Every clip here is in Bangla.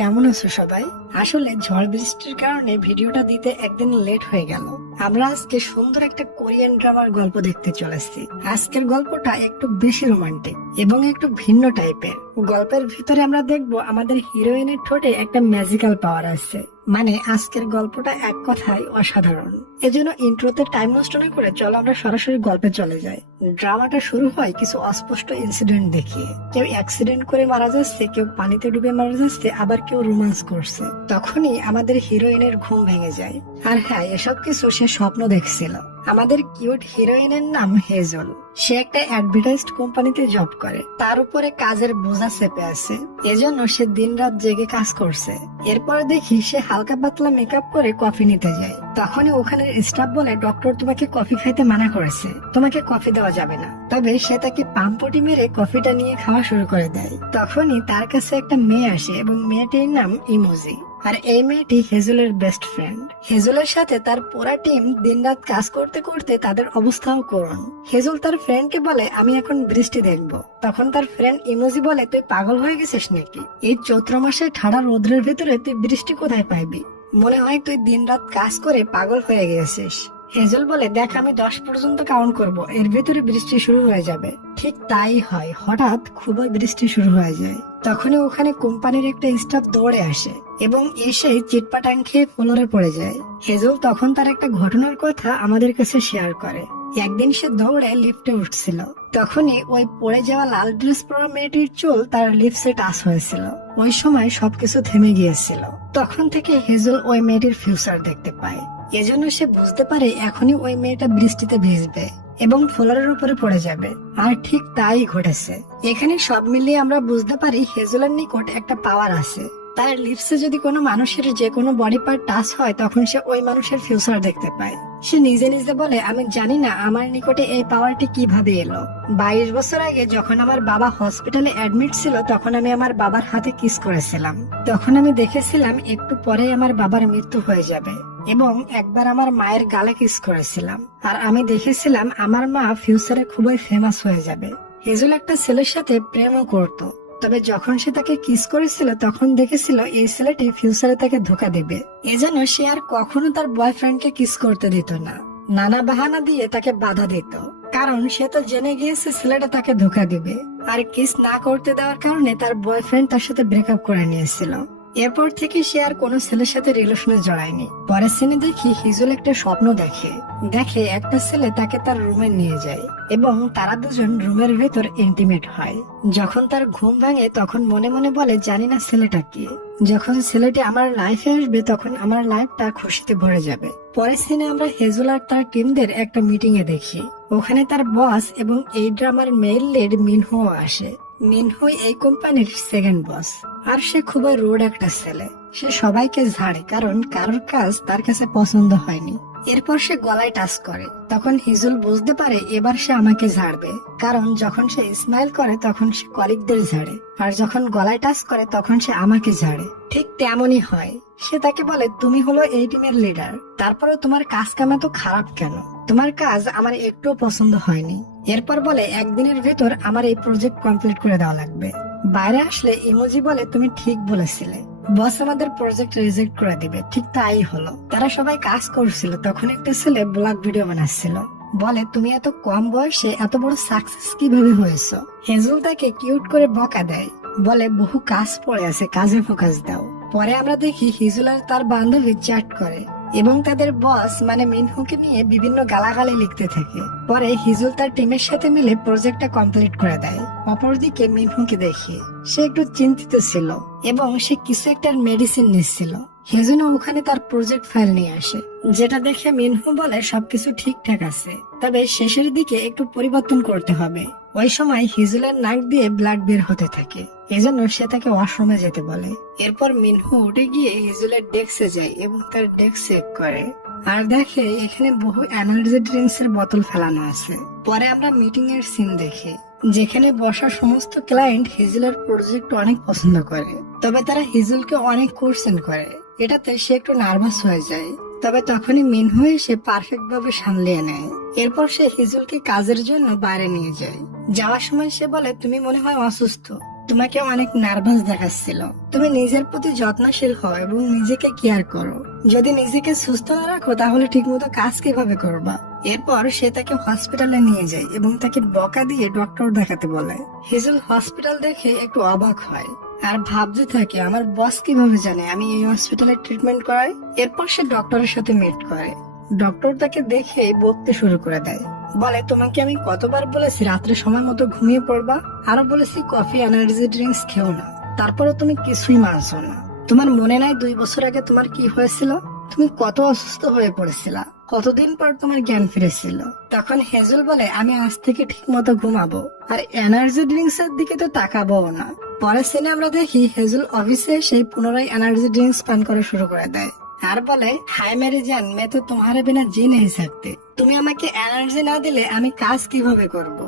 কেমন আছো সবাই? আসলে ঝড় বৃষ্টির কারণে ভিডিওটা দিতে একদিন লেট হয়ে গেল। আমরা আজকে সুন্দর একটা কোরিয়ান ড্রামার গল্প দেখতে চলেছি। আজকের গল্পটা একটু বেশি রোমান্টিক এবং একটু ভিন্ন টাইপের। গল্পের ভিতরে আমরা দেখব আমাদের হিরোইনের ঠোঁটে একটা ম্যাজিক্যাল পাওয়ার আছে। মানে আজকের গল্পটা এক কথায় অসাধারণ। এজন্য ইন্ট্রোতে টাইম নষ্ট না করে চলো আমরা সরাসরি গল্পে চলে যাই। ড্রামাটা শুরু হয় কিছু অস্পষ্ট ইনসিডেন্ট দেখিয়ে। কেউ অ্যাক্সিডেন্ট করে মারা যাচ্ছে, কেউ পানিতে ডুবে মারা যাচ্ছে, আবার কেউ রোমান্স করছে। তখনই আমাদের হিরোইনের ঘুম ভেঙে যায়। আর হ্যাঁ, এসব কিছু সে স্বপ্ন দেখছিল। আমাদের কিউট হিরোইনের নাম হেজল। সে একটা অ্যাডভার্টাইজড কোম্পানিতে জব করে। তার উপরে কাজের বোঝা চেপে আছে, এজন্য সে দিনরাত জেগে কাজ করছে। এরপরে দেখি সে হালকা পাতলা মেকআপ করে কফি নিতে যায়। তখনই ওখানের স্টাফ বলে, ডক্টর তোমাকে কফি খাইতে মানা করেছে, তোমাকে কফি দেওয়া যাবে না। তবে সে তাকে পাম্পটি মেরে কফিটা নিয়ে খাওয়া শুরু করে দেয়। তখনই তার কাছে একটা মেয়ে আসে এবং মেয়েটির নাম ইমোজি। আর এই মেয়েটি হেজলের বেস্ট ফ্রেন্ড। হেজলের সাথে তার পুরা টিম দিনরাত কাজ করতে করতে তাদের অবস্থাও করুন। হেজল তার ফ্রেন্ডকে বলে, আমি এখন বৃষ্টি দেখবো। তখন তার ফ্রেন্ড ইমোজি বলে, তুই পাগল হয়ে গেছিস নাকি? এই চৈত্র মাসে ঠাড়া রোদ্রের ভিতরে তুই বৃষ্টি কোথায় পাইবি? মনে হয় তুই দিনরাত কাজ করে পাগল হয়ে গেছিস। হেজল বলে, দেখ আমি 10 পর্যন্ত কাউন্ট করব, এর ভিতরে বৃষ্টি শুরু হয়ে যাবে। ঠিক তাই হয়। হঠাৎ খুবই বৃষ্টি শুরু হয়ে যায়। তখনই ওখানে কোম্পানির একটা স্টাফ দৌড়ে আসে এবং এসে চিটপাটাং খেয়ে ফ্লোরে পড়ে যায়। হেজল তখন তার একটা ঘটনার কথা আমাদের কাছে শেয়ার করে। একদিন সে দৌড়ে লিফটে উঠছিল। তখনই ওই পড়ে যাওয়া লাল ড্রেস পরা মেয়েটির চুল তার লিপসে টাচ হয়েছিল। ওই সময় সবকিছু থেমে গিয়েছিল। তখন থেকে হেজল ওই মেয়েটির ফিউচার দেখতে পায়। এজন্য সে বুঝতে পারে এখনই ওই মেয়েটা বৃষ্টিতে ভিজবে এবং ফ্লোরের উপরে পড়ে যাবে। আর ঠিক তাই ঘটেছে। এখানে সব মিলিয়ে আমরা বুঝতে পারি হেজলের নিকট একটা পাওয়ার আছে। তার লিপসে যদি কোনো মানুষের যে কোনো বডি পার্ট টাচ হয়, তখন সে ওই মানুষের ফিউচার দেখতে পায়। সে নিজে নিজে বলে, আমি জানি না আমার নিকটে এই পাওয়ারটি কিভাবে এলো। 22 বছর আগে যখন আমার বাবা হসপিটালে অ্যাডমিট ছিল, তখন আমি আমার বাবার হাতে কিস করেছিলাম। তখন আমি দেখেছিলাম একটু পরে আমার বাবার মৃত্যু হয়ে যাবে। এবং একবার আমার মায়ের গালে কিস করেছিলাম। আর আমি দেখেছিলাম আমার মা ফিউচারে খুবই ফেমাস হয়ে যাবে। হেজল একটা ছেলের সাথে প্রেমও করতো। তবে যখন সে তাকে কিস করেছিল, তখন দেখেছিল এই ছেলেটি ফিউচারে তাকে ধোকা দেবে। এজন্য সে আর কখনো তার বয়ফ্রেন্ডকে কিস করতে দিত না। নানা বাহানা দিয়ে তাকে বাধা দিত, কারণ সে তো জেনে গিয়েছে ছেলেটা তাকে ধোকা দিবে। আর কিস না করতে দেওয়ার কারণে তার বয়ফ্রেন্ড তার সাথে ব্রেকআপ করে নিয়েছিল। এরপর থেকে সে আর কোনো ছেলের সাথে রিলেশনে জড়ায়নি। পরের সিনে দেখি হিজল একটা স্বপ্ন দেখে একটা ছেলে তাকে তার রুমে নিয়ে যায় এবং তারা দুজন রুমের ভেতর ইন্টিমেট হয়। যখন তার ঘুম ভাঙে, তখন মনে মনে বলে, জানি না ছেলেটা কি। যখন ছেলেটি আমার লাইফে আসবে, তখন আমার লাইফটা খুশিতে ভরে যাবে। পরের সিনে আমরা হেজল আর তার টিমদের একটা মিটিং এ দেখি। ওখানে তার বস এবং এই ড্রামার মেইল লিড মিনহো আসে। মিনহো এই কোম্পানির সেকেন্ড বস। আর সে খুবই রোড একটা ছেলে। সে সবাইকে ঝাড়ে, কারণ কারোর কাজ তার কাছে পছন্দ হয়নি। এরপর সে গলায় টাচ করে। তখন হিজল বুঝতে পারে এবার সে আমাকে ঝাড়বে, কারণ যখন সে স্মাইল করে তখন সে কলিগদের ঝাড়ে, আর যখন গলায় টাচ করে তখন সে আমাকে ঝাড়ে। ঠিক তেমনই হয়। সে তাকে বলে, তুমি হলো এই টিমের লিডার, তারপরে তোমার কাজ কাম এত খারাপ কেন? তোমার কাজ আমার একটুও পছন্দ হয়নি। এরপর বলে, একদিনের ভেতর আমার এই প্রজেক্ট কমপ্লিট করে দেওয়া লাগবে। বাইরে আসলে ইমোজি বলে, তুমি ঠিক বলেছিলে, বস আমাদের প্রজেক্ট রিজেক্ট করে দিবে। ঠিক তাই হলো। তারা সবাই কাজ করছিল, তখন একটা ছেলে ব্লগ ভিডিও বানাচ্ছিল। বলে, তুমি এত কম বয়সে এত বড় সাকসেস কিভাবে হয়েছো? হেজল তাকে কিউট করে বকা দেয়, বলে, বহু কাজ পড়ে আছে, কাজে ফোকাস দাও। পরে আমরা দেখি হিজল আর তার বান্ধবী চ্যাট করে এবং তাদের বস মানে মিনহুকে নিয়ে বিভিন্ন গালাগালি লিখতে থাকে। পরে হিজল তার টিমের সাথে মিলে প্রজেক্টটা কমপ্লিট করে দেয়। অপরদিকে মিনহুকে দেখি সে একটু চিন্তিত ছিল এবং সে কিছু একটা মেডিসিন নিচ্ছিল। হেজুনা ওখানে তার প্রজেক্ট ফাইল নিয়ে আসে, যেটা দেখে মিনহু বলে, সবকিছু ঠিকঠাক আছে, তবে শেষের দিকে একটু পরিবর্তন করতে হবে। ওই সময় হিজলের নাক দিয়ে ব্লাড বের হতে থাকে, এজন্য সে তাকে ওয়াশরুমে যেতে বলে। এরপর মিনহু উঠে গিয়ে হিজলের ডেস্কে যায় এবং তার ডেস্ক চেক করে আর দেখে এখানে বহু এনার্জি ড্রিঙ্কস এর বোতল ফেলানো আছে। পরে আমরা মিটিং এর সিন দেখি, যেখানে বসা সমস্ত ক্লায়েন্ট হিজলের প্রজেক্ট অনেক পছন্দ করে, তবে তারা হিজলকে অনেক কোশ্চেন করে। এটাতে সে একটু নার্ভাস হয়ে যায়। তবে তখনই মিনহু এসে পারফেক্ট ভাবে সামলিয়ে নেয়। এরপর সে হিজলকে কাজের জন্য বাইরে নিয়ে যায়। যাওয়ার সময় সে বলে, তুমি মনে হয় অসুস্থ, তোমাকে অনেক নার্ভাস দেখাচ্ছিল। তুমি নিজের প্রতি যত্নশীল হও এবং নিজেকে কেয়ার করো। যদি নিজেকে সুস্থ না রাখো তাহলে ঠিকমতো কাজ কিভাবে করবা। এরপর সে তাকে হসপিটালে নিয়ে যায় এবং তাকে বকা দিয়ে ডক্টর দেখাতে বলে। হিজল হসপিটাল দেখে একটু অবাক হয় আর ভাবতে থাকে আমার বস কিভাবে জানে আমি এই হসপিটালে ট্রিটমেন্ট করাই। এরপর সে ডক্টরের সাথে মিট করে। ডক্টর তাকে দেখে বকতে শুরু করে দেয়, বলে তোমাকে আমি কতবার বলেছি রাত্রে সময় মতো ঘুমিয়ে পড়বা, আরো বলেছি কফি এনার্জি ড্রিঙ্কস খেও না, তারপরে তুমি কিছুই মানছো না। তোমার মনে নাই 2 বছর আগে তোমার কি হয়েছিল? তুমি কত অসুস্থ হয়ে পড়েছিলা, কতদিন পর তোমার জ্ঞান ফিরেছিল। তখন হেজল বলে আমি আজ থেকে ঠিক মতো ঘুমাবো আর এনার্জি ড্রিঙ্কস এর দিকে তো তাকাবো না। পরের সিনে আমরা দেখি হেজল অফিসে সেই পুনরায় এনার্জি ড্রিঙ্কস পান করা শুরু করে দেয় আর বলে হাই মেরি জান मैं तो तुम्हारे बिना जी नहीं सकती, তুমি আমাকে এনার্জি না দিলে আমি কাজ কিভাবে করব।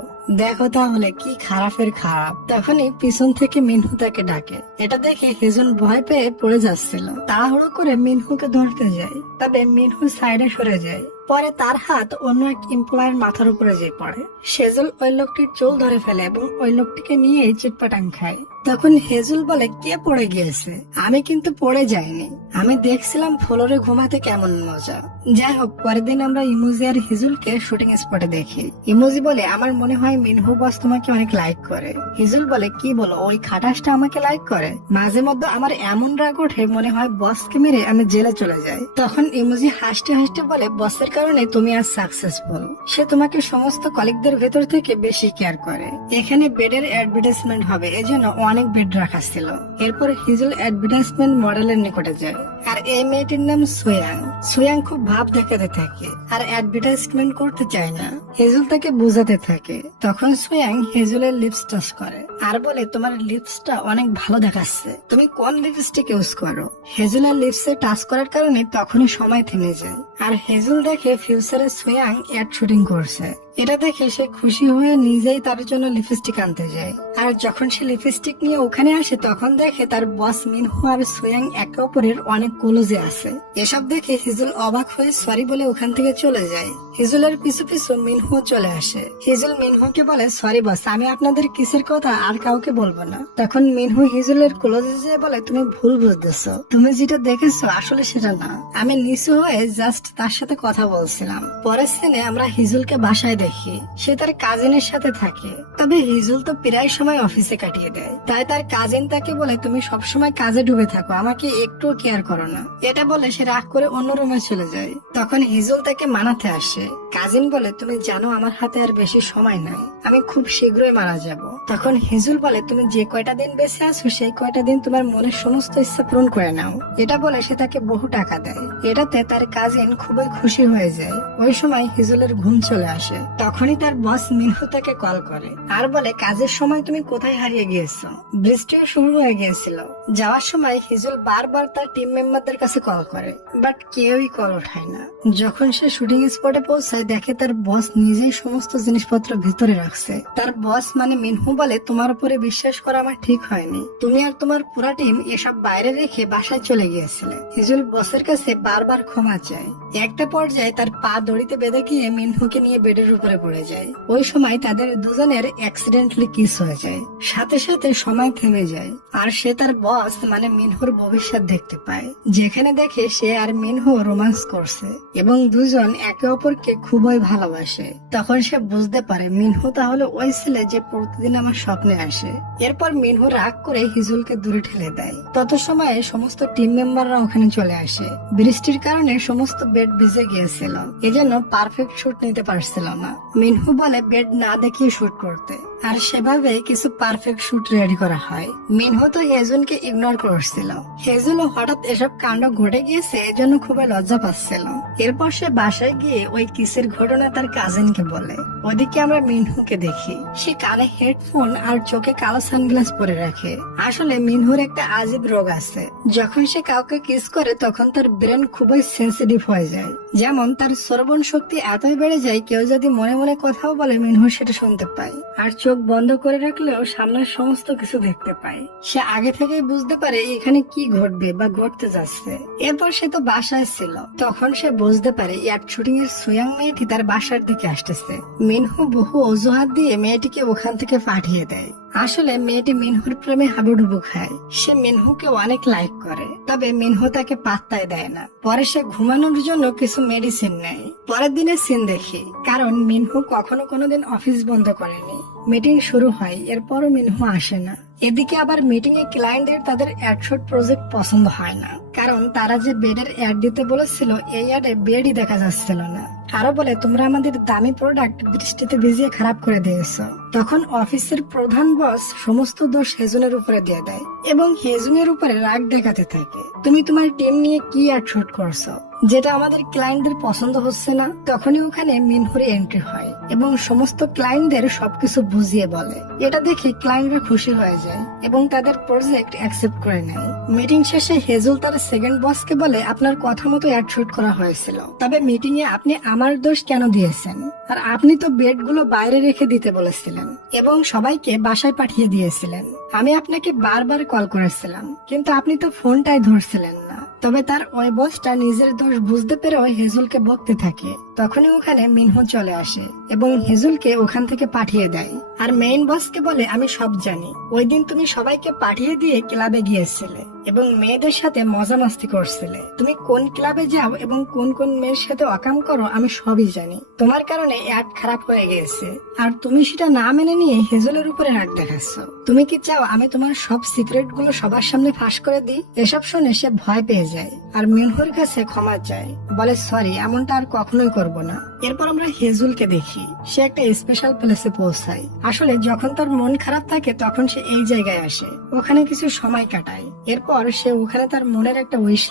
দেখো তাহলে কি খারাপের খারাপ। তখনই পিছন থেকে মিনহু তাকে ডাকে। এটা দেখে হেজন ভয় পেয়ে পড়ে যাচ্ছিল। তাড়াহুড়ো করে মিনহুকে ধরতে যায়, তবে মিনহু সাইডে সরে যায়। পরে তার হাত অন্য এক এমপ্লয়ের মাথার উপরে যেয়ে পড়ে। সেজল ওই লোকটির চুল ধরে ফেলে এবং ওই লোকটিকে নিয়ে চিটপাটাং খায়। তখন হেজল বলে কে পড়ে গিয়েছে? আমি কিন্তু পড়ে যাইনি, আমি দেখছিলাম ফ্লোরে ঘুমাতে কেমন মজা। যাই হোক, পরের দিন আমরা ইমোজি আর হিজুলকে শুটিং স্পটে দেখি। ইমোজি বলে আমার মনে হয় মিনহু বস তোমাকে অনেক লাইক করে। হিজুল বলে কি বলো, ওই খাটাসটা আমাকে লাইক করে? মাঝে মধ্যে আমার এমন রাগ ওঠে মনে হয় বসকে মেরে আমি জেলে চলে যাই। তখন ইমোজি হাসতে হাসতে বলে বসের কারণে তুমি আজ সাকসেসফুল, সে তোমাকে সমস্ত কলিগদের ভেতর থেকে বেশি কেয়ার করে। এখানে বেডের অ্যাডভার্টাইজমেন্ট হবে, এজন্য অনেক বেড রাখা ছিল। এরপর হিজুল অ্যাডভার্টাইজমেন্ট মডেলের নিকটে যায় আর এই মেয়েটির নাম সোয়াং। সোয়াং খুব ভাব দেখাতে থাকে আর অ্যাডভার্টাইজমেন্ট করতে চায় না। হেজুল তাকে বোঝাতে থাকে। তখন সোয়াং হেজুলের লিপস টাচ করে আর বলে তোমার লিপসটা অনেক ভালো দেখাচ্ছে, তুমি কোন লিপস্টিক ইউজ করো? হেজুলের লিপসে টাচ করার কারণে তখনই সময় থেমে যায় আর হেজুল দেখে ফিউচারে সোয়াং অ্যাড শুটিং করছে। এটা দেখে সে খুশি হয়ে নিজেই তার জন্য লিপস্টিক আনতে যায়। আর যখন সে লিপস্টিক নিয়ে ওখানে আসে তখন দেখে তার বস মিনহু আর সোয়াং একে অপরের অনেক ক্লোজে আছে। এসব দেখে হিজুল অবাক হয়ে সরি বলে ওখান থেকে চলে যায়। হিজুলের পিছু পিছু মিনহু চলে আসে। হিজুল মিনহুকে বলে সরি বস, আমি আপনাদের কিসের কথা আর কাউকে বলবো না। তখন মিনহু হিজুলের ক্লোজে যেয়ে বলে তুমি ভুল বুঝতেছো, তুমি যেটা দেখেছো আসলে সেটা না, আমি নিচু হয়ে জাস্ট তার সাথে কথা বলছিলাম। পরের সিনে আমরা হিজুলকে বাসায় দেখি, সে তার কাজিনের সাথে থাকে। তবে হিজুল তো প্রায় সময় অফিসে কাটিয়ে দেয়, তাই তার কাজিন তাকে বলে তুমি সবসময় কাজে ডুবে থাকো, আমাকে একটু কেয়ার করো না। এটা বলে সে রাগ করে অন্য রুমে চলে যায়। তখন হিজুল তাকে মানাতে আসে। কাজিন বলে তুমি জানো আমার হাতে আর বেশি সময় নাই, আমি খুব শীঘ্রই মারা যাব। তখন হিজুল বলে তুমি যে কয়টা দিন বেঁচে আছো সেই কয়টা দিন তোমার মনের সমস্ত ইচ্ছা পূরণ করে নাও। এটা বলে সে তাকে বহু টাকা দেয়। এটাতে তার কাজিন খুবই খুশি হয়ে যায়। ওই সময় হিজুলের ঘুম চলে আসে। তখনই তার বস মিনহু তাকে কল করে আর বলে কাজের সময় তুমি কোথায় হারিয়ে গিয়েছো? বৃষ্টিও শুরু হয়ে গিয়েছিল। যাওয়ার সময় হিজুল বারবার তার টিম মেম্বারদের কাছে কল করে, বাট কেউই কল ওঠায় না। যখন সে শুটিং স্পটে পৌঁছায় দেখে তার বস নিজেই সমস্ত জিনিসপত্র ভিতরে রাখছে। তার বস মানে মিনহু বলে তোমার উপরে বিশ্বাস করা আমার ঠিক হয়নি, তুমি আর তোমার পুরা টিম এসব বাইরে রেখে বাসায় চলে গিয়েছিলে। হিজুল বসের কাছে বারবার ক্ষমা চায়। একটা পর্যায়ে তার পা দড়িতে বেঁধে গিয়ে মিনহুকে নিয়ে বেডের উপরে পড়ে যায়। ওই সময় তাদের দুজনের অ্যাক্সিডেন্টলি কিস হয়ে যায়। সাথে সাথে সময় থেমে যায় আর সে তার বস মানে মিনহুর ভবিষ্যৎ দেখতে পায়, যেখানে দেখে সে আর মিনহু রোমান্স করছে এবং দুজন একে অপরকে খুবই ভালোবাসে। তখন সে বুঝতে পারে মিনহু তাহলে ওই ছেলে যে প্রতিদিন আমার স্বপ্নে আসে। এরপর মিনহু রাগ করে হিজুলকে দূরে ঠেলে দেয়। তত সময়ে সমস্ত টিম মেম্বাররা ওখানে চলে আসে। বৃষ্টির কারণে সমস্ত বেড ভিজে গিয়েছিল, এজন্য পারফেক্ট শুট নিতে পারছিল না। মিনহু বলে বেড না দেখিয়ে শুট করতে, আর সেভাবে কিছু পারফেক্ট শুট রেডি করা হয়। মিনহু তো হেজুনকে ইগনোর করছিল। হেজুনও হঠাৎ এসব কাণ্ড ঘটে গিয়েছে এজন্য খুবই লজ্জা পাচ্ছিল। এরপর সে বাসায় গিয়ে ওই কিসের ঘটনা তার কাজিনকে বলে। ওদিকে আমরা মিনহুকে দেখি, সে কানে হেডফোন আর চোখে কালো সানগ্লাস পরে রাখে। আসলে মিনহুর একটা আজীব রোগ আছে, যখন সে কাউকে কিস করে তখন তার ব্রেন খুবই সেন্সিটিভ হয়ে যায়। যেমন তার শ্রবণ শক্তি এতই বেড়ে যায় কেউ যদি মনে মনে কথাও বলে মিনহু সেটা শুনতে পায়। আর চোখ চোখ বন্ধ করে রাখলেও সামনের সমস্ত কিছু দেখতে পায়। সে আগে থেকেই বুঝতে পারে এখানে কি ঘটবে বা ঘটতে যাচ্ছে। এরপর সে তো বাসায় ছিল, তখন সে বুঝতে পারে ইয়াট শুটিং এর সুয়াং মেয়েটি তার বাসার দিকে আসতেছে। মিনহু বহু অজুহাত দিয়ে মেয়েটিকে ওখান থেকে পাঠিয়ে দেয়। আসলে মেয়েটি মিনহুর প্রেমে হাবুডুবু খায়। সে মিনহুকে অনেক লাইক করে, তবে মিনহু তাকে পাত্তাই দেয় না। পরে সে ঘুমানোর জন্য কিছু মেডিসিন নেয়। পরের দিনের সিন দেখি, কারণ মিনহু কখনো কোনোদিন অফিস বন্ধ করেনি। মিটিং শুরু হয়, এরপরও মিনহু আসে না। এদিকে আবার মিটিং এ ক্লায়েন্টদের তাদের অ্যাডশট প্রজেক্ট পছন্দ হয় না, কারণ তারা যে বেডের অ্যাড দিতে বলেছিল এই অ্যাডে বেডই দেখা যাচ্ছিল না। আরো বলে, তোমরা আমাদের দামি প্রোডাক্ট বৃষ্টিতে ভিজিয়ে খারাপ করে দিয়েছো। তখন অফিসের প্রধান বস সমস্ত দোষ হেজুনের উপরে দিয়ে দেয় এবং হেজুনের উপরে রাগ দেখাতে থাকে। তুমি তোমার টিম নিয়ে কি অ্যাডশট করছো যেটা আমাদের ক্লায়েন্টদের পছন্দ হচ্ছে না? তখনই ওখানে মিনহুর এন্ট্রি হয় এবং সমস্ত ক্লায়েন্টদের সবকিছু বুঝিয়ে বলে। এটা দেখে ক্লায়েন্টরা খুশি হয়ে যায় এবং তাদের প্রজেক্ট অ্যাকসেপ্ট করে নেয়। মিটিং শেষে হেজুল তার সেকেন্ড বসকে বলে, আপনার কথা মতো অ্যাডশট করা হয়েছিল, তবে মিটিং এ আপনি আমার দোষ কেন দিয়েছেন? আর আপনি তো বেডগুলো বাইরে রেখে দিতে বলেছিলেন এবং সবাইকে বাসায় পাঠিয়ে দিয়েছিলেন। আমি আপনাকে বারবার কল করেছিলাম, কিন্তু আপনি তো ফোনটাই ধরছিলেন না। তবে তার ওই বসটা নিজের দোষ বুঝতে পেরেও হেজুলকে বকতে থাকে। তখনই ওখানে মিনহু চলে আসে এবং হেজুলকে ওখান থেকে পাঠিয়ে দেয়। আর মেইন বসকে বলে, আমি সব জানি। ওই দিন তুমি সবাইকে পাঠিয়ে দিয়ে ক্লাবে গিয়েছিলে এবং মেয়েদের সাথে মজা মাস্তি করছিলে। তুমি কোন ক্লাবে যাও এবং কোন কোন মেয়ের সাথে অকাম করো আমি সবই জানি। তোমার কারণে অ্যাড খারাপ হয়ে গিয়েছে, আর তুমি সেটা না মেনে নিয়ে হেজুলের উপরে রাগ দেখাচ্ছ। তুমি কি চাও আমি তোমার সব সিক্রেট গুলো সবার সামনে ফাঁস করে দিই? এসব শুনে সে ভয় পেয়ে যায় আর মিনহুর কাছে ক্ষমা চায়, বলে সরি, এমনটা আর কখনোই করব না। এরপর আমরা হেজুলকে দেখি, সে একটা স্পেশাল প্লেসে পৌঁছায়। আসলে যখন তার মন খারাপ থাকে তখন সে এই জায়গায় আসে, ওখানে কিছু সময় কাটায়। এরপর সে ওখানে তার মনের একটা উইশ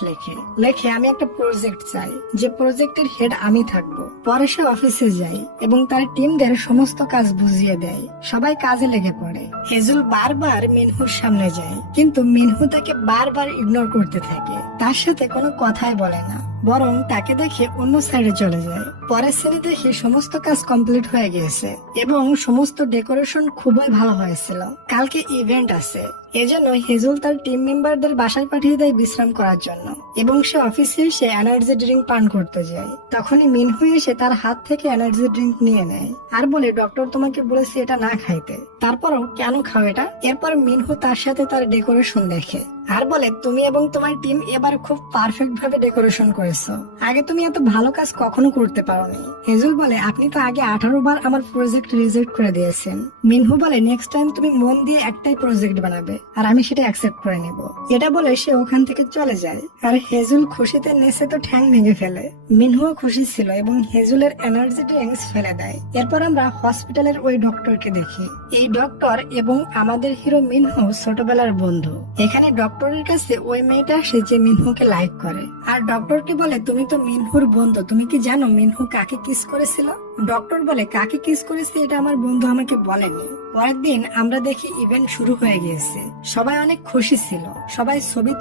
লেখে আমি একটা প্রজেক্ট চাই, যে প্রজেক্টের হেড আমি থাকবো। পরে সে অফিসে যায় এবং তার টিমদের সমস্ত কাজ বুঝিয়ে দেয়। সবাই কাজে লেগে পড়ে। হেজুল বারবার মিনহুর সামনে যায়, কিন্তু মিনহু তাকে বারবার ইগনোর করতে থাকে। তার সাথে কোনো কথাই বলে না, বরং তাকে দেখে অন্য সাইডে চলে যায়। পরের সিনে দেখি সমস্ত কাজ কমপ্লিট হয়ে গিয়েছে এবং সমস্ত ডেকোরেশন খুবই ভালো হয়েছিল। কালকে ইভেন্ট আছে, এজন্য হেজুল তার টিম মেম্বারদের বাসায় পাঠিয়ে দেয় বিশ্রাম করার জন্য এবং সে অফিসে এসে এনার্জি ড্রিঙ্ক পান করতে যায়। তখনই মিনহু এসে তার হাত থেকে এনার্জি ড্রিঙ্ক নিয়ে নেয় আর বলে, ডক্টর তোমাকে বলেছে এটা না খাইতে, তারপরও কেন খাও এটা? এরপর মিনহু তার সাথে তার ডেকোরেশন দেখে আর বলে, তুমি এবং তোমার টিম এবার খুব পারফেক্ট ভাবে ডেকোরেশন করেছো। আগে তুমি এত ভালো কাজ কখনো করতে পারোনি। হেজুল বলে, আপনি তো আগে 18 বার আমার প্রজেক্ট রিজেক্ট করে দিয়েছেন। মিনহু বলে, নেক্সট টাইম তুমি মন দিয়ে একটাই প্রজেক্ট বানাবে আর আমি সেটা অ্যাকসেপ্ট করে নেব। এটা বলে সে ওখান থেকে চলে যায় আর হেজুল খুশিতে নেচে তো ঠ্যাং ভেঙে ফেলে। মিনহুও খুশি ছিল এবং হেজুলের এনার্জি ড্রিঙ্কস ফেলে দেয়। এরপর আমরা হসপিটালের ওই ডক্টরকে দেখি। এই ডক্টর এবং আমাদের হিরো মিনহু ছোটবেলার বন্ধু। এখানে ডক্টরের কাছে ওই মেয়েটা আসে যে মিনহুকে লাইক করে আর ডক্টরকে বলে, তুমি তো মিনহুর বন্ধু, তুমি কি জানো মিনহু কাকে কিস করেছিল? ডক্টর বলে, কাকে কিস করেছে এটা আমার বন্ধু আমাকে বলেনি। পরের দিন আমরা দেখি ইভেন্ট শুরু হয়ে গিয়েছে। সবাই অনেক খুশি ছিল। সবাই ছবি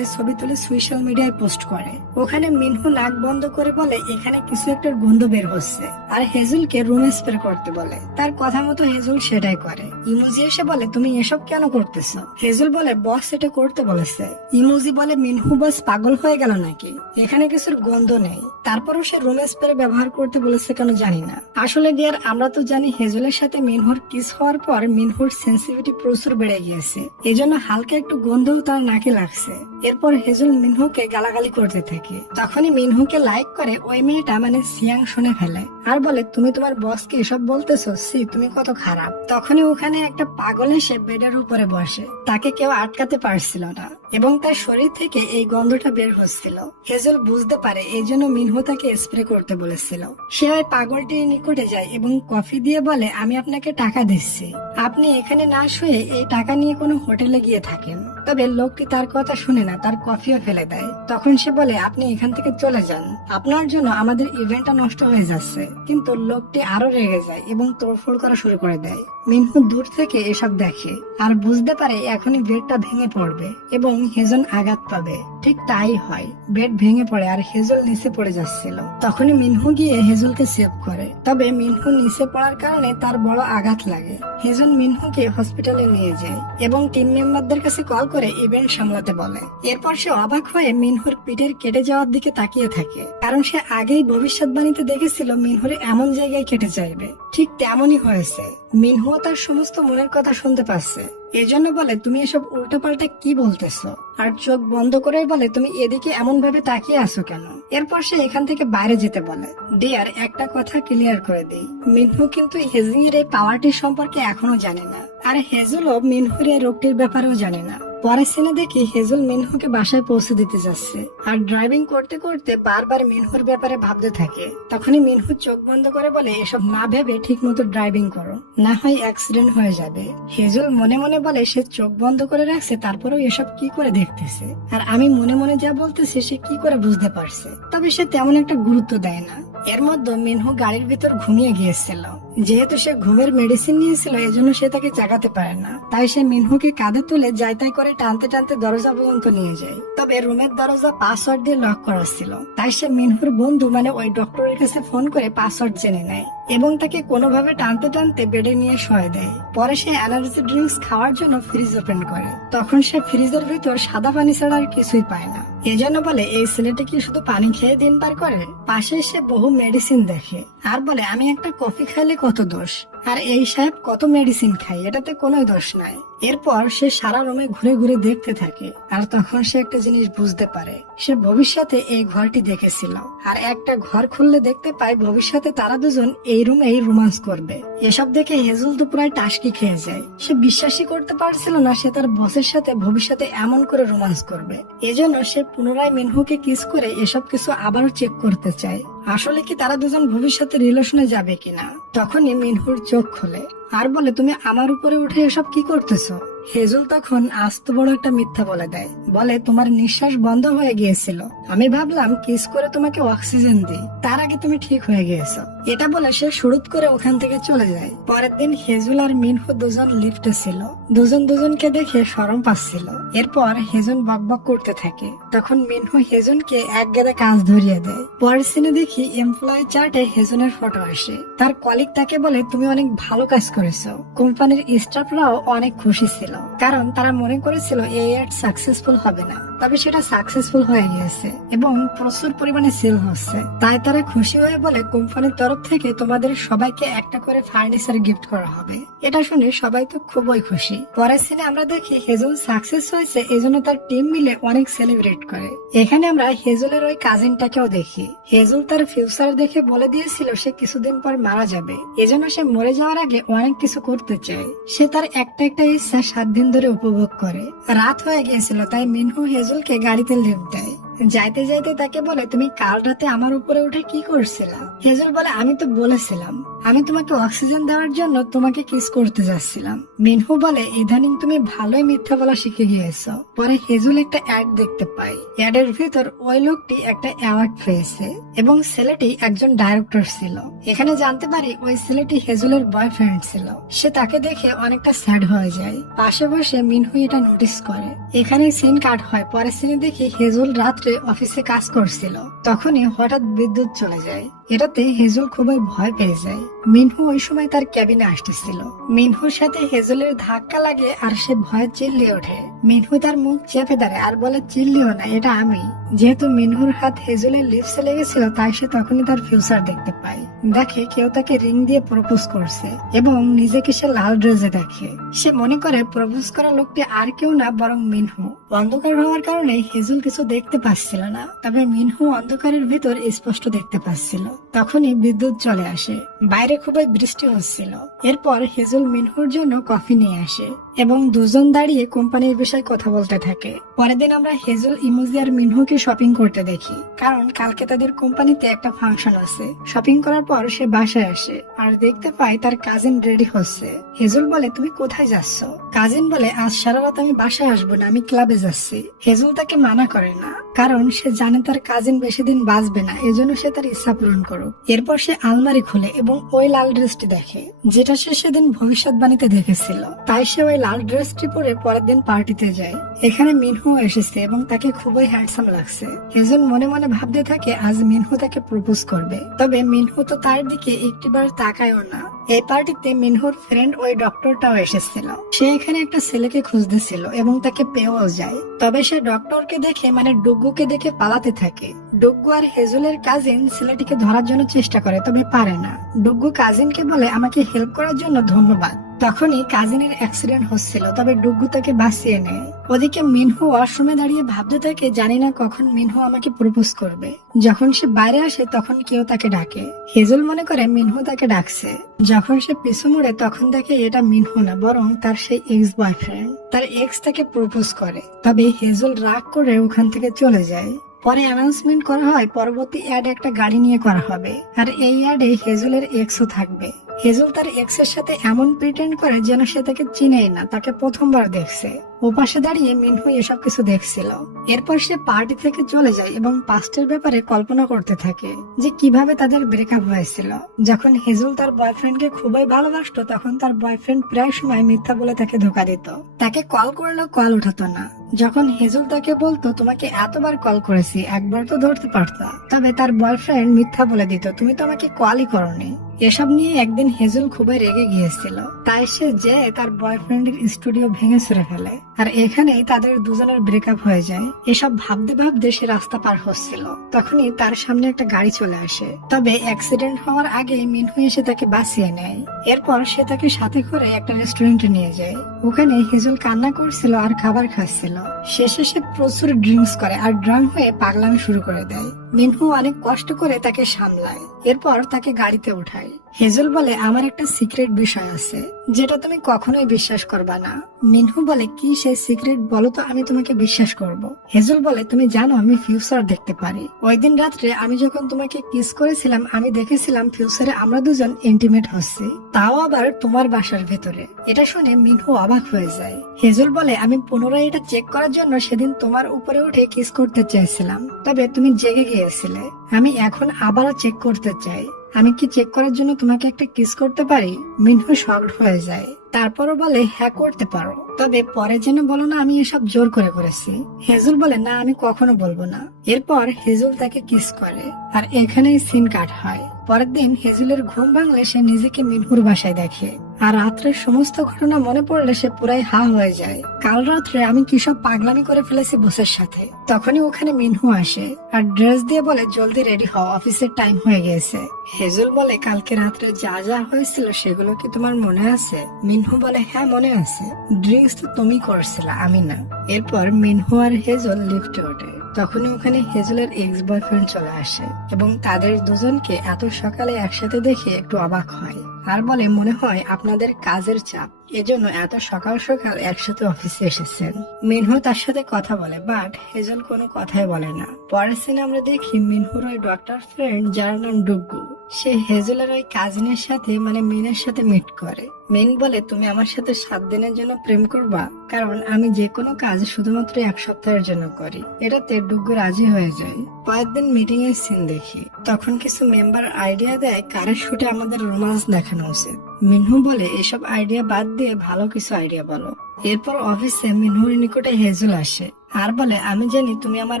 তুলে সোশ্যাল মিডিয়ায় পোস্ট করে। ওখানে মিনহু নাক বন্ধ করে বলে, এখানে কিছু একটা গন্ধ বের হচ্ছে, আর হেজুলকে রুম স্প্রে করতে বলে। তার কথা মতো হেজুল সেটাই করে। ইমুজি এসে বলে, তুমি এসব কেন করতেছো? হেজুল বলে, বস এটা করতে বলেছে। ইমুজি বলে, মিনহু বস পাগল হয়ে গেল নাকি? এখানে কিছুর গন্ধ নেই। তারপরও সে রুম স্প্রে ব্যবহার করতে বলেছে কেন জানি না। আসলে ডিয়ার, আমরা তো জানি হেজুলের সাথে মিনহুর কিস হওয়ার পর মিনহুর সেন্সিটিভিটি প্রচুর বেড়ে গিয়েছে, এজন্য হালকা একটু গন্ধও তার নাকে লাগছে। এরপর হেজুল মিনহুকে গালাগালি করতে থাকে। তখনই মিনহুকে লাইক করে ওই মেয়েটা মানে সিয়াং শুনে ফেলে আর বলে, তুমি তোমার বসকে এসব বলতেছো? সি, তুমি কত খারাপ। তখনই ওখানে একটা পাগল এসে বেডের উপরে বসে। তাকে কেউ আটকাতে পারছিল না এবং তার শরীর থেকে এই গন্ধটা বের হচ্ছিল। হেজুল বুঝতে পারে এই জন্য মিনহু তাকে স্প্রে করতে বলেছিল। সে ওই পাগলটির নিকটে যায় এবং কফি দিয়ে বলে, আমি আপনাকে টাকা দিচ্ছি, আপনি এখানে না শুয়ে এই টাকা নিয়ে কোনো হোটেলে গিয়ে থাকেন। তবে লোকটি তার কথা শুনে না, তার কফিও ফেলে দেয়। তখন সে বলে, আপনি এখান থেকে চলে যান, আপনার জন্য আমাদের ইভেন্টটা নষ্ট হয়ে যাচ্ছে। কিন্তু লোকটি আরো রেগে যায় এবং তোড়ফোড় করা শুরু করে দেয়। মিনহু দূর থেকে এসব দেখে আর বুঝতে পারে এখনই বেডটা ভেঙে পড়বে এবং হেজন আঘাত পাবে। ঠিক তাই হয়, বেড ভেঙে পড়ে আর হেজল নিচে পড়ে যাচ্ছিল। তখনই মিনহু গিয়ে হেজলকে সেভ করে। তবে মিনহু নিচে পড়ার কারণে তার বড় আঘাত লাগে। হেজন মিনহুকে হসপিটালে নিয়ে যায় এবং টিম মেম্বারদের কাছে কল করে ইভেন্ট সামলাতে বলে। এরপর সে অবাক হয়ে মিনহুর পিঠের কেটে যাওয়ার দিকে তাকিয়ে থাকে, কারণ সে আগেই ভবিষ্যৎবাণীতে দেখেছিল মিনহুর এমন জায়গায় কেটে যাইবে। ঠিক তেমনই হয়েছে। মিনহু তার সমস্ত মনের কথা শুনতে পাচ্ছে। এজন্য বলে, তুমি এসব উল্টোপাল্টা কি বলতেছো? আর চোখ বন্ধ করে বলে, তুমি এদিকে এমন ভাবে তাকিয়ে আছো কেন? এরপর সে এখান থেকে বাইরে যেতে বলে। ডিয়ার, একটা কথা ক্লিয়ার করে দেই, মিনহু কিন্তু হেজিং এর এই পাওয়ারটি সম্পর্কে এখনো জানে না, আর হেজলও মিনহুর এই রোগটির ব্যাপারেও জানে না। পরের সিনে দেখি হেজল মিনহুকে বাসায় পৌঁছে দিতে যাচ্ছে আর ড্রাইভিং করতে করতে বারবার মিনহুর ব্যাপারে ভাবতে থাকে। তখনই মিনহু চোখ বন্ধ করে বলে, এসব না ভেবে ঠিক মতো ড্রাইভিং করো, না হয় অ্যাক্সিডেন্ট হয়ে যাবে। হেজল মনে মনে বলে সে চোখ বন্ধ করে রাখছে, তারপরেও এসব কি করে দেখতেছে, আর আমি মনে মনে যা বলতেছি সে কি করে বুঝতে পারছে। তবে সে তেমন একটা গুরুত্ব দেয় না। এর মধ্যে মিনহু গাড়ির ভিতর ঘুমিয়ে গিয়েছিল। যেহেতু সে ঘুমের মেডিসিন নিয়েছিল, এজন্য সে তাকে জাগাতে পারে না। তাই সে মিনহুকে কাঁধে তুলে যাই তাই করে টানতে টানতে দরজা পর্যন্ত নিয়ে যায়। তবে রুমের দরজা পাসওয়ার্ড দিয়ে লক করা ছিল। তাই সে মিনহুর বন্ধু মানে ওই ডক্টরের কাছে ফোন করে পাসওয়ার্ড জেনে নেয় এবং তাকে কোনোভাবে টানতে টানতে বেডে নিয়ে শোয় দেয়। পরে সে এনার্জি ড্রিঙ্কস খাওয়ার জন্য ফ্রিজ ওপেন করে। তখন সে ফ্রিজের ভিতর সাদা পানি ছাড়া আর কিছুই পায় না। এজন্য বলে, এই ছেলেটা কি শুধু পানি খেয়ে দিন পার করে? পাশে সে বহু মেডিসিন দেখে আর বলে, আমি একটা কফি খাইলে কত দোষ, আর এই সাহেব কত মেডিসিন খাই, এটাতে কোনো দোষ নাই। এরপর সে সারা রুমে ঘুরে ঘুরে দেখতে থাকে আর তখন সে একটা জিনিস বুঝতে পারে, সে ভবিষ্যতে এই ঘরটি দেখেছিল। আর একটা ঘর খুললে দেখতে পায় ভবিষ্যতে তারা দুজন এই রুমেই রোমান্স করবে। এসব দেখে হেজল তো প্রায় টাসকি খেয়ে যায়। সে বিশ্বাসই করতে পারছিল না সে তার বসের সাথে ভবিষ্যতে এমন করে রোমান্স করবে। এজন্য সে পুনরায় মিনহুকে কিস করে এসব কিছু আবারও চেক করতে চায়, আসলে কি তারা দুজন ভবিষ্যতে রিলেশনে যাবে কিনা। তখনই মিনহুর চোখ খোলে আর বলে, তুমি আমার উপরে উঠে এসব কি করতেছো? হেজল তখন আস্ত বড় একটা মিথ্যা বলে দেয়, বলে, তোমার নিঃশ্বাস বন্ধ হয়ে গিয়েছিল, আমি ভাবলাম কিস করে তোমাকে অক্সিজেন দিই, তার আগে তুমি ঠিক হয়ে গিয়েছো। এটা বলে সে শুরুত করে ওখান থেকে চলে যায়। পরের দিন হেজল আর মিনহু দুজন লিফটে ছিল। দুজন দুজনকে দেখে শরম পাচ্ছিল। এরপর হেজন বকবক করতে থাকে। তখন মিনহু হেজনকে এক গেদে কাজ ধরিয়ে দেয়। পরের সিনে দেখি এমপ্লয়ি চার্টে হেজনের ফটো আসে। তার কলিগ তাকে বলে, তুমি অনেক ভালো কাজ করেছো। কোম্পানির স্টাফরাও অনেক খুশি ছিল, কারণ তারা মনে করেছিল এই অ্যাড সাকসেসফুল হবে না। তবে সেটা সাকসেসফুল হয়ে গিয়েছে এবং প্রচুর পরিমাণে সেল হচ্ছে। তাই তারা খুশি হয়ে বলে, কোম্পানির তরফ থেকে তোমাদের সবাইকে একটা করে ফার্নিচার গিফট করা হবে। এটা শুনে সবাই তো খুবই খুশি। পরের সিনে আমরা দেখি হেজল সাকসেস হয়েছে, এজন্য তার টিম মিলে অনেক সেলিব্রেট করে। এখানে আমরা হেজলের ওই কাজিনটাকেও দেখি। হেজল তার ফিউচার দেখে বলে দিয়েছিল সে কিছুদিন পর মারা যাবে, এজন্য সে মরে যাওয়ার আগে অনেক কিছু করতে চায়। সে তার একটা একটা ইচ্ছা 7 দিন ধরে উপভোগ করে। রাত হয়ে গিয়েছিল, তাই মিনহু হেজলকে গাড়িতে লিফট দেয়। যাইতে যাইতে তাকে বলে, তুমি কাল রাতে আমার উপরে উঠে কি করছিলা? হেজল বলে, আমি তো বলেছিলাম আমি তোমাকে অক্সিজেন দেওয়ার জন্য তোমাকে কিস করতে যাচ্ছিলাম। মিনহু বলে, ইদানিং তুমি ভালোই মিথ্যা বলা শিখে গিয়েছো। পরে হেজল একটা অ্যাড দেখতে পায়। অ্যাডের ভিতর ওই লোকটি একটা অ্যাওয়ার্ড পেয়েছে এবং ছেলেটি একজন ডাইরেক্টর ছিল। এখানে জানতে পারি ওই ছেলেটি হেজলের বয়ফ্রেন্ড ছিল। সে তাকে দেখে অনেকটা স্যাড হয়ে যায়। পাশে বসে মিনহু এটা নোটিস করে। এখানে সিন কাট হয়। পরের সিনে দেখি হেজল রাত্রে অফিসে কাজ করছিল, তখনই হঠাৎ বিদ্যুৎ চলে যায়। এটাতে হেজল খুবই ভয় পেয়ে যায়। মিনহু ওই সময় তার ক্যাবিনে আসতেছিল। মিনহুর সাথে হেজলের ধাক্কা লাগে আর সে ভয়ে চিল্লিয়ে ওঠে। মিনহু তার মুখ চেপে ধরে আর বলে, চিল্লিও না, এটা আমি। যেহেতু মিনহুর হাত হেজলের লিপসে লেগেছিল, তাই সে তখনই তার ফিউচার দেখতে পায়। দেখে কেউ তাকে রিং দিয়ে প্রপোজ করছে এবং নিজেকে সে লাল ড্রেসে দেখে। সে মনে করে প্রপোজ করা লোকটি আর কেউ না বরং মিনহু। অন্ধকার হওয়ার কারণে হেজল কিছু দেখতে পাচ্ছিল না, তবে মিনহু অন্ধকারের ভিতর স্পষ্ট দেখতে পাচ্ছিল। তখনই বিদ্যুৎ চলে আসে। বাইরে খুবই বৃষ্টি হচ্ছিল। এরপর হেজল মিনহুর জন্য কফি নিয়ে আসে এবং দুজন দাঁড়িয়ে কোম্পানির বিষয়ে কথা বলতে থাকে। পরের দিন আমরা হেজল, ইমোজি আর মিনহুকে শপিং করতে দেখি, কারণ কালকে তাদের কোম্পানিতে একটা ফাংশন আছে। শপিং করার পর সে বাসায় আসে আর দেখতে পায় তার কাজিন রেডি হচ্ছে। হেজল বলে, তুমি কোথায় যাচ্ছ? কাজিন বলে, আজ সারা রাত আমি বাসায় আসবো না, আমি ক্লাবে যাচ্ছি। হেজল তাকে মানা করে না, কারণ সে জানে তার কাজিন বেশি দিন বাঁচবে না, এজন্য সে তার ইচ্ছা পূরণ করুক। এরপর সে আলমারি খুলে এবং ওই লাল ড্রেসটি দেখে, যেটা সে সেদিন ভবিষ্যৎবাণীতে দেখেছিল। তাই সে ওই লাল ড্রেসটি পরে পরের দিন পার্টিতে যায়। এখানে মিনহু এসেছে এবং তাকে খুবই হ্যান্ডসাম লাগছে। হেজল মনে মনে ভাবতে থাকে আজ মিনহু তাকে প্রপোজ করবে। তবে মিনহু তো তার দিকে একটিবার তাকায়ও না। এই পার্টিতে মিনহুর ফ্রেন্ড ওই ডক্টরটাও এসেছিল। সে এখানে একটা ছেলেকে খুঁজতেছিল এবং তাকে পেয়েও যায়। তবে সে ডক্টরকে দেখে, মানে ডুগ্গুকে দেখে পালাতে থাকে। ডুগ্গু আর হেজলের কাজিন ছেলেটিকে ধরার জন্য চেষ্টা করে, তবে পারে না। ডুগ্গু কাজিনকে বলে, আমাকে হেল্প করার জন্য ধন্যবাদ। তখনই কাজিনের অ্যাক্সিডেন্ট হচ্ছিল, তবে ডুগ্গু তাকে বাঁচিয়ে নেয়। ওদিকে মিনহু ওয়াশরুমে দাঁড়িয়ে ভাবতে থাকে, জানি না কখন মিনহু আমাকে প্রপোজ করবে। যখন সে বাইরে আসে তখন কেউ তাকে ডাকে। হেজল মনে করে মিনহু তাকে ডাকছে। যখন সে পিছু মুড়ে তখন দেখে এটা মিনহু না, বরং তার সেই এক্স বয়ফ্রেন্ড। তার এক্স তাকে প্রপোজ করে, তবে হেজল রাগ করে ওখান থেকে চলে যায়। পরে অ্যানাউন্সমেন্ট করা হয় পরবর্তী অ্যাড একটা গাড়ি নিয়ে করা হবে, আর এই অ্যাডে হেজলের এক্সও থাকবে। হেজল তার এক্স এর সাথে এমন প্রিটেন্ড করে যেন সে তাকে চিনেই না, তাকে প্রথমবার দেখছে। ও পাশে দাঁড়িয়ে মিনহু এসব কিছু দেখছিল। এরপর সে পার্টি থেকে চলে যায় এবং পাস্টের ব্যাপারে কল্পনা করতে থাকে যে কিভাবে তাদের ব্রেকআপ হয়েছিল। যখন হেজল তার বয়ফ্রেন্ডকে খুবই ভালোবাসতো তখন তার বয়ফ্রেন্ড প্রায় সময় মিথ্যা বলে তাকে ধোকা দিত। তাকে কল করলেও কল উঠাতো না। যখন হেজল তাকে বলতো, তোমাকে এতবার কল করেছি, একবার তো ধরতে পারতা, তবে তার বয়ফ্রেন্ড মিথ্যা বলে দিত, তুমি তো আমাকে কলই করোনি। এসব নিয়ে একদিন হেজল খুবই রেগে গিয়েছিল। তাই সে যে তার বয়ফ্রেন্ডের স্টুডিও ভেঙে ছুড়ে ফেলে, আর এখানেই তাদের দুজনের ব্রেকআপ হয়ে যায়। এসব ভাবতে ভাবতে সে রাস্তা পার হচ্ছিল, তখনই তার সামনে একটা গাড়ি চলে আসে। তবে অ্যাক্সিডেন্ট হওয়ার আগে মিনহু এসে তাকে বাঁচিয়ে নেয়। এরপর সে তাকে সাথে করে একটা রেস্টুরেন্টে নিয়ে যায়। ওখানে হেজল কান্না করছিল আর খাবার খাচ্ছিল। শেষে সে প্রচুর ড্রিঙ্কস করে আর ড্রাঙ্ক হয়ে পাগলামি শুরু করে দেয়। মিনহু অনেক কষ্ট করে তাকে সামলায়, এরপর তাকে গাড়িতে উঠায়। হেজল বলে, আমার একটা সিক্রেট বিষয় আছে যেটা তুমি কখনোই বিশ্বাস করবা না। মিনহু বলে, কি সেই সিক্রেট, বলো তো, আমি তোমাকে বিশ্বাস করব। হেজল বলে, তুমি জানো আমি ফিউচার দেখতে পারি। ওই দিন রাত্রে আমি যখন তোমাকে কিস করেছিলাম আমি দেখেছিলাম ফিউচারে আমরা দুজন ইন্টিমেট হচ্ছি, তাও আবার তোমার বাসার ভেতরে। এটা শুনে মিনহু অবাক হয়ে যায়। হেজল বলে, আমি পুনরায় এটা চেক করার জন্য সেদিন তোমার উপরে উঠে কিস করতে চেয়েছিলাম, তবে তুমি জেগে গিয়েছিলে। আমি এখন আবারও চেক করতে চাই, আমি কি চেক করার জন্য তোমাকে একটা কিস করতে পারি? মিনহু শকড হয়ে যায়। তারপরও বলে, হ্যাঁ করতে পারো, তবে পরে যেন বলো না আমি এসব জোর করে করেছি। হেজল বলে, না আমি কখনো বলবো না। এরপর হেজল তাকে কিস করে, আর এখানেই সিন কাট হয়। পরের দিন হেজলের ঘুম ভাঙলে সে নিজেকে মিনহুর বাসায় দেখে, আর রাত্রের সমস্ত ঘটনা মনে পড়লে সে পুরাই হা হয়ে যায়। কাল রাত্রে আমি কি সব পাগলামি করে ফেলেছি বসের সাথে। তখনই ওখানে মিনহু আসে আর ড্রেস দিয়ে বলে, জলদি রেডি হও, অফিসের টাইম হয়ে গেছে। হেজল বলে, কালকে রাত্রে যা যা হয়েছিল সেগুলো কি তোমার মনে আছে? মিনহু বলে, হ্যাঁ মনে আছে, ড্রিঙ্কস তো তুমি করছিলে, আমি না। এরপর মিনহু আর হেজল লিফটে ওঠে। তখনই ওখানে হেজলের এক্স বয়ফ্রেন্ড চলে আসে এবং তাদের দুজনকে এত সকালে একসাথে দেখে একটু অবাক হয় আর বলে, মনে হয় আপনাদের কাজের চাপ, এজন্য এত সকাল সকাল একসাথে অফিসে এসেছেন। মিনহু তার সাথে কথা বলে, বাট হেজল কোনো কথাই বলে না। পরের সিনে আমরা দেখি মিনহুর ওই ডক্টর ফ্রেন্ড যার নাম ডুগ্গু, সে হেজলের ওই কাজিনের সাথে মানে মিনের সাথে মিট করে। মিন বলে, তুমি আমার সাথে 7 দিনের জন্য প্রেম করবা? কারণ আমি যে কোনো কাজ শুধুমাত্র 1 সপ্তাহের জন্য করি। এটাতে ডুগ্গু রাজি হয়ে যায়। পরের দিন মিটিং এর সিন দেখি। তখন কিছু মেম্বার আইডিয়া দেয় কারের শুটে আমাদের রোমান্স দেখানো উচিত। মিনহু বলে, এসব আইডিয়া বাদ দিয়ে ভালো কিছু আইডিয়া বলো। এরপর অফিসে মিনহুর নিকটে হেজল আসে আর বলে, আমি জানি তুমি আমার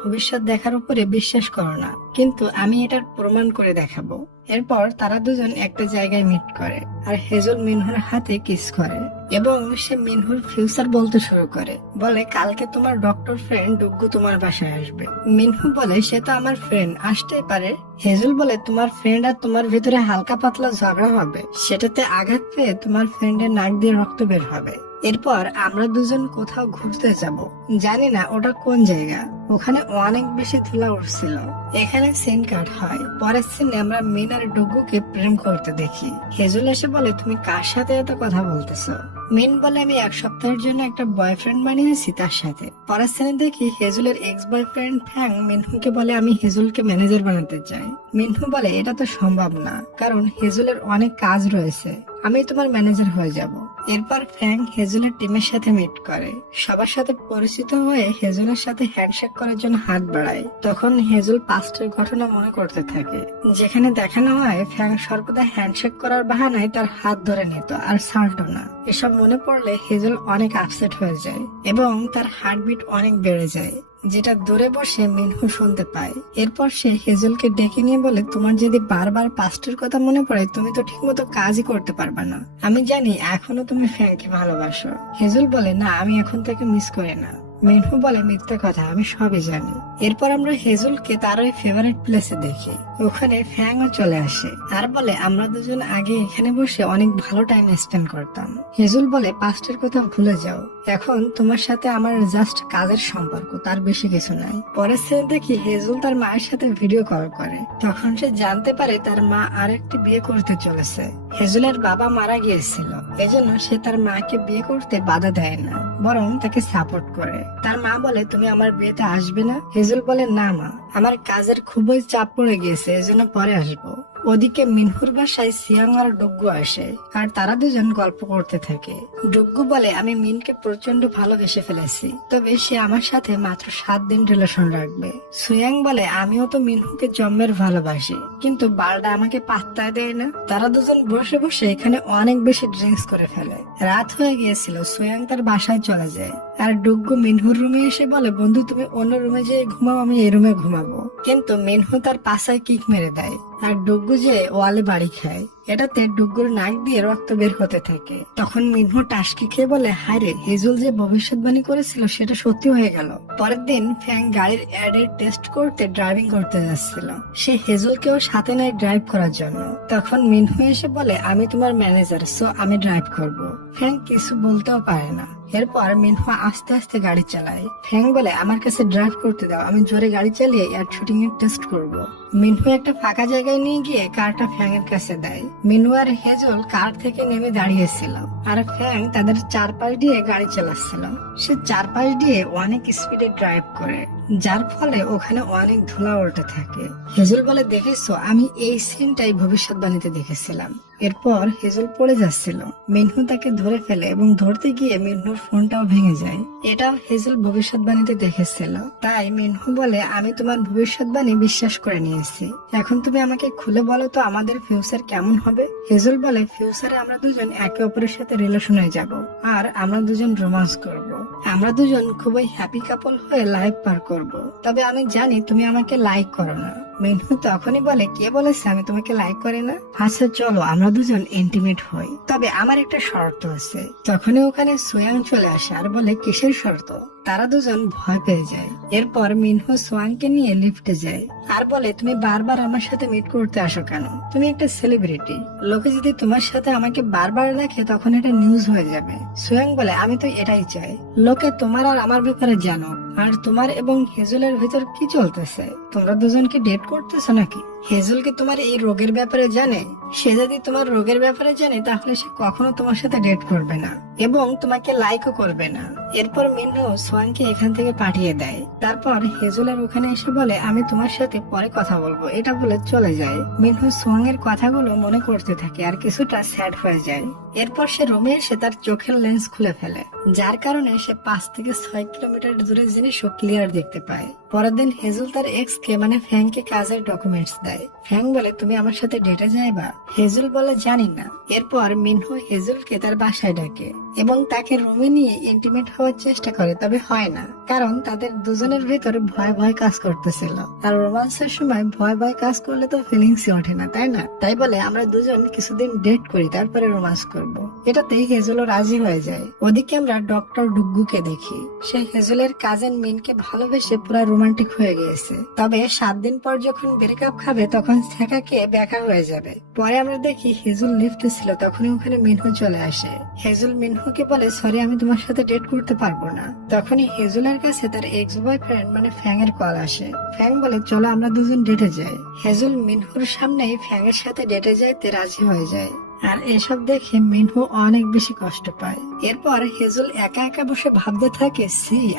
ভবিষ্যৎ দেখার উপরে বিশ্বাস করো না, কিন্তু আমি এটার প্রমাণ করে দেখাবো। এরপর তারা দুজন একটা জায়গায় মিট করে আর হেজল মিনহুর হাতে কিস করে এবং সে মিনহুর ফিউচার বলতে শুরু করে। বলে, কালকে তোমার ডক্টর ফ্রেন্ড ডুগ্গু তোমার বাসায় আসবে। মিনহু বলে, সে তো আমার ফ্রেন্ড, আসতেই পারে। হেজল বলে, তোমার ফ্রেন্ড আর তোমার ভিতরে হালকা পাতলা ঝগড়া হবে, সেটাতে আঘাত পেয়ে তোমার ফ্রেন্ডের নাক দিয়ে রক্ত বের হবে। এরপর আমরা দুজন কোথাও ঘুরতে যাব, জানি না ওটা কোন জায়গা। ওখানে অনেক বেশি ধুলা উঠছিল। এখানে সিন কাট হয়। পরের সিনে আমরা মিন আর ডুগুকে প্রেম করতে দেখি। হেজুল এসে বলে, তুমি কার সাথে এত কথা বলতেছো? মিন বলে, আমি 1 সপ্তাহের জন্য একটা বয়ফ্রেন্ড বানিয়েছি তার সাথে। পরের সিনে দেখি হেজুলের এক্স বয়ফ্রেন্ড ফ্যাং মিনহুকে বলে, আমি হেজুলকে ম্যানেজার বানাতে চাই। মিনহু বলে, এটা তো সম্ভব না, কারণ হেজুলের অনেক কাজ রয়েছে, আমি তোমার ম্যানেজার হয়ে যাব। এরপর ফ্যাং হেজুলের টিমের সাথে মিট করে। সবার সাথে পরিচিত হয়ে হেজুলের সাথে হ্যান্ডশেক করার জন্য হাত বাড়ায়। তখন হেজুল পাস্টের ঘটনা মনে করতে থাকে, যেখানে দেখানো হয় ফ্যাং সর্বদা হ্যান্ডশেক করার বাহানায় তার হাত ধরে নিত আর ছাড়তো না। এসব মনে পড়লে হেজুল অনেক আপসেট হয়ে যায় এবং তার হার্টবিট অনেক বেড়ে যায়, যেটা দূরে বসে মিনহু শুনতে পায়। এরপর সে হেজুলকে ডেকে নিয়ে বলে, তোমার যদি বারবার পাস্টের কথা মনে পড়ে তুমি তো ঠিকমতো কাজই করতে পারবে না। আমি জানি এখনো তুমি ফ্যাংকে ভালোবাসো। হেজুল বলে, না, আমি এখন তাকে মিস করি না। মিনহু বলে, মিথ্যা কথা, আমি সবই জানি। এরপর আমরা হেজুলকে তার ওই ফেভারিট প্লেসে দেখি। ওখানে ফ্যাংও চলে আসে আর বলে, আমরা দুজন আগে এখানে বসে অনেক ভালো টাইম স্পেন্ড করতাম। হেজুল বলে, পাস্টের কথা ভুলে যাও, এখন তোমার সাথে আমার জাস্ট কাজের সম্পর্ক, তার বেশি কিছু নাই। পরের সে দেখি হেজুল তার মায়ের সাথে ভিডিও কল করে। তখন সে জানতে পারে তার মা আরেকটি বিয়ে করতে চলেছে। হেজুলের বাবা মারা গিয়েছিল, এজন্য সে তার মাকে বিয়ে করতে বাধা দেয় না, বরং তাকে সাপোর্ট করে। তার মা বলে, তুমি আমার বিয়েতে আসবে না? হেজুল বলে, না মা, আমার কাজের খুবই চাপ পড়ে গিয়েছে, এজন্য পরে আসবো। ওদিকে মিনহুর বাসায় সিয়াং আর ডুগ্গু আসে আর তারা দুজন গল্প করতে থাকে। ডুগ্গু বলে, আমি মিনকে প্রচন্ড ভালোবেসে ফেলেছি, তবে সে আমার সাথে মাত্র 7 দিন রিলেশন রাখবে। সুয়াং বলে, আমিও তো মিনহুকে জন্মের ভালোবাসি, কিন্তু বালটা আমাকে পাত্তা দেয় না। তারা দুজন বসে বসে এখানে অনেক বেশি ড্রিঙ্কস করে ফেলে। রাত হয়ে গিয়েছিল, সুয়াং তার বাসায় চলে যায় আর ডুগ্গু মিনহুর রুমে এসে বলে, বন্ধু তুমি অন্য রুমে যেয়ে ঘুমাও, আমি এই রুমে ঘুমাবো। কিন্তু মিনহু তার পাশায় কিক মেরে দেয় আর ডুগ্গু যে ওয়ালে বাড়ি খায়। এটাতে ডুগ্গুর নাক দিয়ে রক্ত বের হতে থাকে। তখন মিনহু টাসকি খেয়ে বলে, হায় রে, হেজুল যে ভবিষ্যৎবাণী করেছিল সেটা সত্যি হয়ে গেল। পরের দিন ফ্যাং গাড়ির অ্যাডের টেস্ট করতে ড্রাইভিং করতে যাচ্ছিল। সে হেজুলকেও সাথে নেয় ড্রাইভ করার জন্য। তখন মিনহু এসে বলে, আমি তোমার ম্যানেজার, সো আমি ড্রাইভ করব। ফ্যাং কিছু বলতেও পারে না। এরপর মিনহু আস্তে আস্তে গাড়ি চালায়। ফ্যাং বলে, আমার কাছে ড্রাইভ করতে দাও, আমি জোরে গাড়ি চালিয়ে অ্যাড শুটিং এর টেস্ট করব। মিনহু একটা ফাঁকা জায়গায় নিয়ে গিয়ে কারটা ফ্যাং এর কাছে দেয়। মিনহু আর হেজল কার থেকে নেমে দাঁড়িয়েছিল আর ফ্যাং তাদের চারপাশ দিয়ে গাড়ি চালাচ্ছিল। সে চারপাশ দিয়ে অনেক স্পিডে ড্রাইভ করে, যার ফলে ওখানে অনেক ধুলা উল্টে থাকে। হেজল বলে, দেখেছো, আমি এই সিনটাই ভবিষ্যৎবাণীতে দেখেছিলাম। এরপর হেজল পড়ে যাচ্ছিল, মিনহু তাকে ধরে ফেলে এবং ধরতে গিয়ে মিনহুর ফোনটাও ভেঙে যায়। এটাও হেজল ভবিষ্যৎবাণীতে দেখেছিল। তাই মিনহু বলে, আমি তোমার ভবিষ্যৎবাণী বিশ্বাস করে নিয়েছি, এখন তুমি আমাকে খুলে বলো তো আমাদের ফিউচার কেমন হবে। হেজল বলে, ফিউচারে আমরা দুজন একে অপরের সাথে রিলেশনে যাব আর আমরা দুজন রোমান্স করব। আমরা দুজন খুবই হ্যাপি কাপল হয়ে লাইফ পার করব। তবে আমি জানি তুমি আমাকে লাইক করো না। মিনহু তখনই বলে, কে বলেছে আমি তোমাকে লাইক করি না? আচ্ছা চলো আমরা দুজন ইন্টিমেট হই, তবে আমার একটা শর্ত আছে। তখনই ওখানে সুয়াং চলে আসে আর বলে, কিসের শর্ত? তারা দুজন ভয় পেয়ে যায়। এরপর মিনহু সোয়াংকে নিয়ে লিফটে যায় আর বলে, তুমি বারবার আমার সাথে মিট করতে আসো কেন? তুমি একটা সেলিব্রিটি, লোকে যদি তোমার সাথে আমাকে বারবার দেখে তখন এটা নিউজ হয়ে যাবে। সোয়াং বলে, আমি তো এটাই চাই, লোকে তোমার আর আমার ব্যাপারে জানো। আর তোমার এবং হেজুলের ভিতর কি চলতেছে? তোমরা দুজনকে ডেট করতেছো নাকি? হেজুল কি তোমার এই রোগের ব্যাপারে জানে? সে যদি তোমার রোগের ব্যাপারে জানে তাহলে সে কখনো তোমার সাথে ডেট করবে না এবং তোমাকে লাইকও করবে না। এরপর মিনহু সোয়াংকে এখান থেকে পাঠিয়ে দেয়। তারপর হেজুলের ওখানে এসে বলে, আমি তোমার সাথে পরে কথা বলবো, এটা বলে চলে যায়। মিনহু সোয়াং এর কথাগুলো মনে করতে থাকে আর কিছুটা স্যাড হয়ে যায়। এরপর সে রুমে এসে তার চোখের লেন্স খুলে ফেলে, যার কারণে সে 5 থেকে 6 কিলোমিটার দূরে জিনিসও ক্লিয়ার দেখতে পায়। পরের দিন হেজুল তার এক্স কে মানে ফ্যাংকে কাজের ডকুমেন্টস দেয়। ফ্যাং বলে, তুমি আমার সাথে ডেটে যাইবা? হেজুল বলে, জানি না। এরপর মিনহু হেজুলকে তার বাসায় ডাকে এবং তাকে রুমে নিয়ে ইন্টিমেট হওয়ার চেষ্টা করে, তবে হয় না, কারণ তাদের দুজনের ভেতরে ভয় ভয় কাজ করতেছিল। আর রোমান্সের সময় ভয় ভয় কাজ করলে তো ফিলিংসই ওঠে না, তাই না? তাই বলে, আমরা দুজন কিছুদিন ডেট করি, তারপরে রোমান্স করব। এটাতেই হেজুলও রাজি হয়ে যায়। ওদিকে আমরা ডক্টর ডুগ্গুকে দেখি। সে হেজুলের কাজিন মিনকে ভালোবেসে পুরো রোমান্টিক হয়ে গিয়েছে। তবে 7 দিন পর যখন ব্রেকআপ খাবে তখন সেকাকে দেখা হয়ে যাবে। পরে আমরা দেখি হেজুল লিফটে ছিল, তখনই ওখানে মিনহু চলে আসে। হেজুল মিনহুকে বলে সরি আমি তোমার সাথে ডেট করতে পারবো না। তখনই হেজুলের কাছে তার এক্স বয়ফ্রেন্ড মানে ফ্যাং এর কল আসে। ফ্যাং বলে চলো আমরা দুজন ডেটে যাই। হেজুল মিনহুর সামনেই ফ্যাং এর সাথে ডেটে যাইতে রাজি হয়ে যায়। আর এসব দেখে মিনহু অনেক বেশি কষ্ট পায়। এরপর হেজুল একা একা বসে ভাবতে থাকে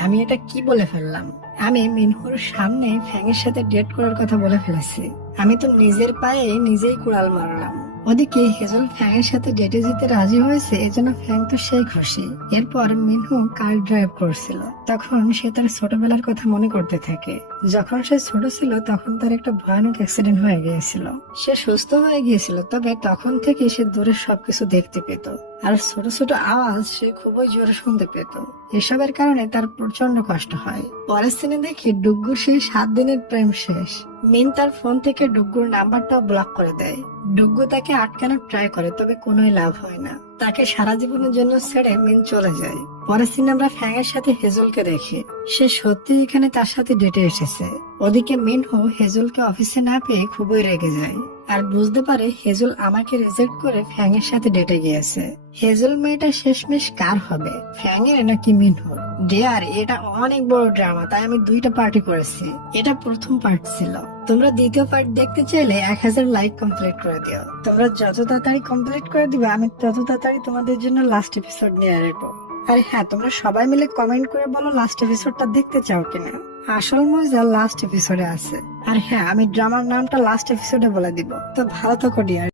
আমি এটা কি বলে ফেললাম। আমি মিনহুর সামনে ফ্যাংয়ের সাথে ডেট করার কথা বলে ফেলেছি। আমি তো নিজের পায়ে নিজেই কুড়াল মারলাম। ওদিকে হেজল ফ্যাংয়ের সাথে ডেটে যেতে রাজি হয়েছে, এজন্য ফ্যাং তো সেই খুশি। এরপর মিনহু কার ড্রাইভ করছিল, তখন সে তার ছোটবেলার কথা মনে করতে থাকে। যখন সে ছোট ছিল তখন তার একটা ভয়ানক অ্যাক্সিডেন্ট হয়ে গিয়েছিল। সে সুস্থ হয়ে গিয়েছিল, তবে তখন থেকে সে দূরের সবকিছু দেখতে পেত আর ছোট ছোট আওয়াজ সে খুবই জোরে শুনতে পেত। এসবের কারণে তার প্রচন্ড কষ্ট হয়। পরের সিনে দেখি ডুগ্গুর সেই 7 দিনের প্রেম শেষ। মিন তার ফোন থেকে ডুগ্গুর নাম্বারটা ব্লক করে দেয়। ডুগ্গু তাকে আটকানোর ট্রাই করে, তবে কোনোই লাভ হয় না। তাকে সারা জীবনের জন্য ছেড়ে মিন চলে যায়। পরের সিনে আমরা ফ্যাংয়ের সাথে হেজলকে দেখি। সে সত্যি এখানে তার সাথে ডেটে এসেছে। ওদিকে মিনহু হেজলকে অফিসে না পেয়ে খুবই রেগে যায় আর বুঝতে পারে হেজল আমাকে রিজেক্ট করে ফ্যাংয়ের সাথে ডেটে গিয়েছে। হেজল মেয়েটা শেষমেশ কার হবে, ফ্যাংয়ের নাকি মিনহুর? ডিয়ার, এটা অনেক বড় ড্রামা, তাই আমি 2টা পার্টি করেছি। এটা প্রথম পার্ট ছিল। তোমরা দ্বিতীয় পার্ট দেখতে চাইলে 1000 লাইক কমপ্লিট করে দিও। তোমরা যত তাড়াতাড়ি কমপ্লিট করে দিবে আমি তত তাড়াতাড়ি তোমাদের জন্য লাস্ট এপিসোড নিয়ে আসবো। আর হ্যাঁ, তোমরা সবাই মিলে কমেন্ট করে বলো লাস্ট এপিসোডটা দেখতে চাও কিনা। আসল মজা লাস্ট এপিসোডে আছে। আর হ্যাঁ, আমি ড্রামার নামটা লাস্ট এপিসোডে বলে দিব। তো ভালো থাকো ডিয়ার।